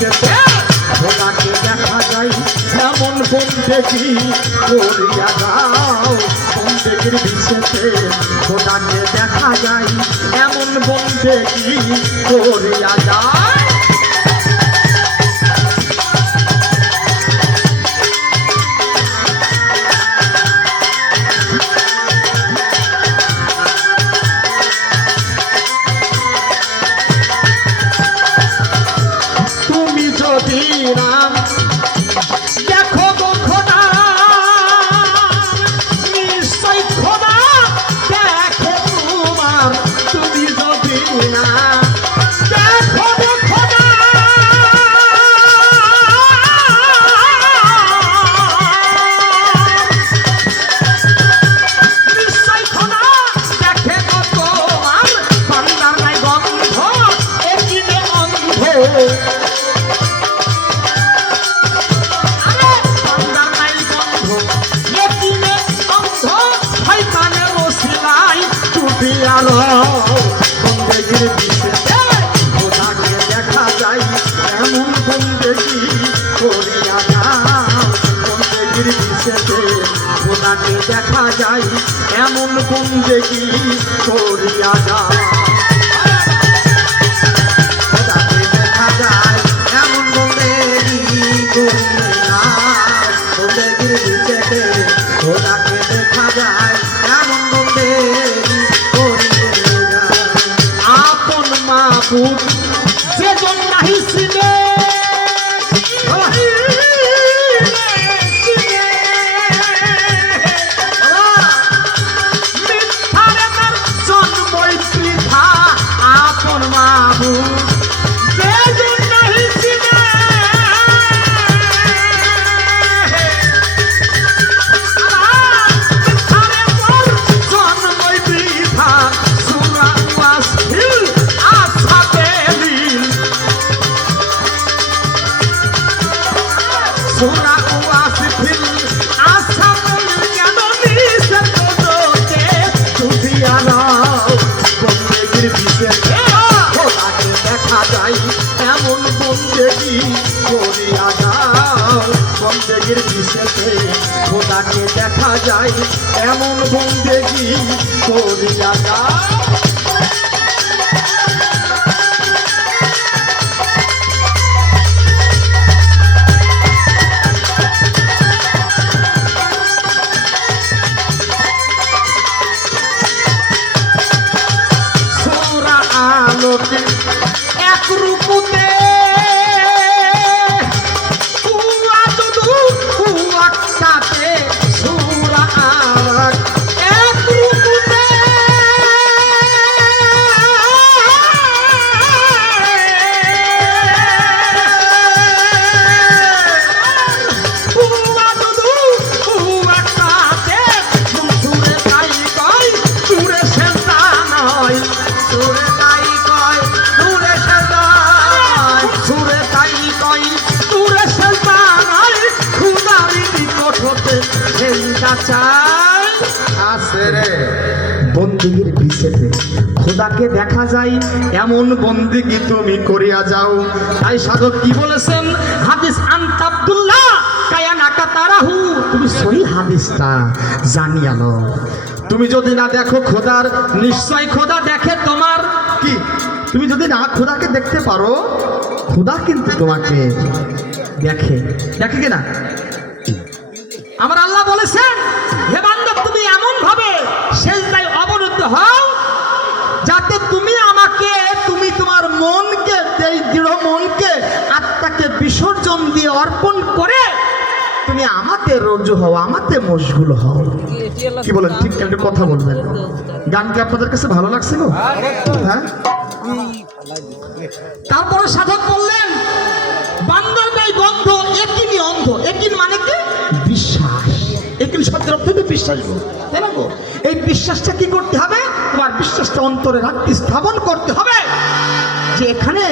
দেশে দেখা যায়। এমন বন্ধে বন্দেগি করিয়া যাও বন্দেগির বিশেষে ঘোড়াকে দেখা যায়। এমন বন্দেগি করিয়া যাও রও বন্দেগির বিশেষে খোদাকে দেখা যায়, এমন বন্দেগি করিয়া যাও বন্দেগির বিশেষে খোদাকে দেখা যায়, এমন বন্দেগি করিয়া যাও খোদাকে দেখা যায় 그. দেখা যায় এমন বন্দেগি করিয়া বিশেষে খোদাকে দেখা যায় এমন বন্দেগি করিয়া вокруг নিকট হতে সেইটা আছে রে। বন্দিগির খোদাকে দেখা যায়, এমন বন্দিগি তুমি করিয়া যাও। তাই সাধক কি বলেছেন? হাদিস আন্ত আব্দুল্লাহ কায়ানাকা তারাহু তুমি সহি হাদিসটা জানিয়া নাও। তুমি যদি না দেখো খোদার, নিশ্চয় খোদা দেখে তোমার কি? তুমি যদি না খোদাকে দেখতে পারো, খোদা কিন্তু তোমাকে দেখে। দেখে কিনা আমার আল্লাহ বলেছেন, হে বান্ধব তুমি এমন ভাবে সেজদায় অবরুদ্ধ হও, যাতে তুমি আমাকে, তুমি তোমার মনকে এই দৃঢ় মনকে, আত্মাকে বিসর্জন দিয়ে অর্পণ করে তুমি আমাতে রজ্জু হও, আমাতে মশগুল হও। কি বলেন, ঠিক একটা কথা বলবেন। গান কি আপনাদের কাছে ভালো লাগছে গো হ্যাঁ? তারপরে সাধক বললেন বান্দরবাই গন্ধ একিনি অন্ধ বিশ্বাস গো? এই বিশ্বাসটা কি করতে হবে? তোমার বিশ্বাসটা অন্তরে রাখতে, স্থাপন করতে হবে। যে এখানে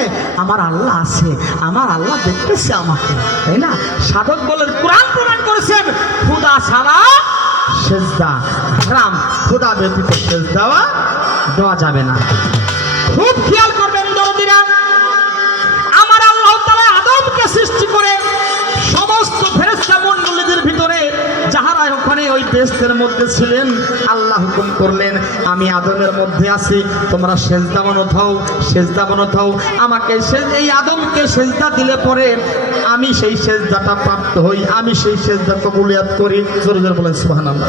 আমার আল্লাহ আছে, আমার আল্লাহ দেখতেছে আমাকে, তাই না? সাধক বলেন, কোরআন প্রমাণ করেছেন খুদা সারা সেজদা রাম খুদা ব্যতীত সেজদা দেওয়া যাবে না। বেস্তের মধ্যে ছিলেন, আল্লাহ হুকুম করলেন, আমি আদমের মধ্যে আছি, তোমরা সেজদা মনত হও সেজদা মনত হও আমাকে এই আদমকে সেজদা দিলে পরে আমি সেই সেজদাটা প্রাপ্ত হই, আমি সেই সেজদা কবুলিয়াত করি। জোরে জোরে বলেন, সুবহানাল্লাহ।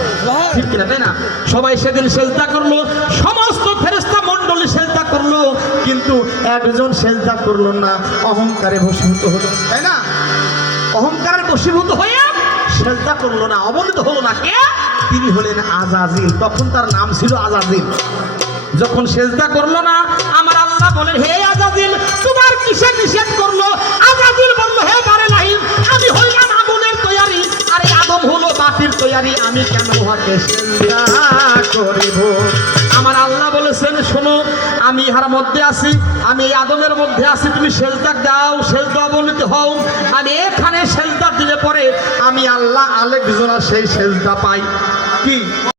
ঠিক কিনা, তাই না? সবাই সেদিন সেজদা করল, সমস্ত ফেরেস্তা মণ্ডলী সেজদা করল, কিন্তু একজন সেজদা করল না, অহংকারে ভসীভূত হলো, তাই না? অহংকারের বশীভূত হয়ে সেজদা করল না অবনত হলো না। কে? তিনি হলেন আজাজিল। তখন তার নাম ছিল আজাজিল। যখন সেজদা করল না, আমার আল্লাহ বলেন, হে আজাজিল, তোমার কিসে নিষেধ করল? আজাজিল বলল, হে বারে নাহিম, আমি হইলাম আগুনের তৈয়ারি। আরে আদম হলো বাতির তৈয়ারি। আমি কেন উহাকে সেজদা করিব? আমার আল্লাহ বলেছেন, শোনো আমি ইহার মধ্যে আছি, আমি এই আদমের মধ্যে আছি, তুমি সেজদা দাও, সেজদা অবনীত হও। আমি এখানে সেজদা দিলে পরে আমি আল্লাহ আলেকজনা সেই সেজদা পাই। কি?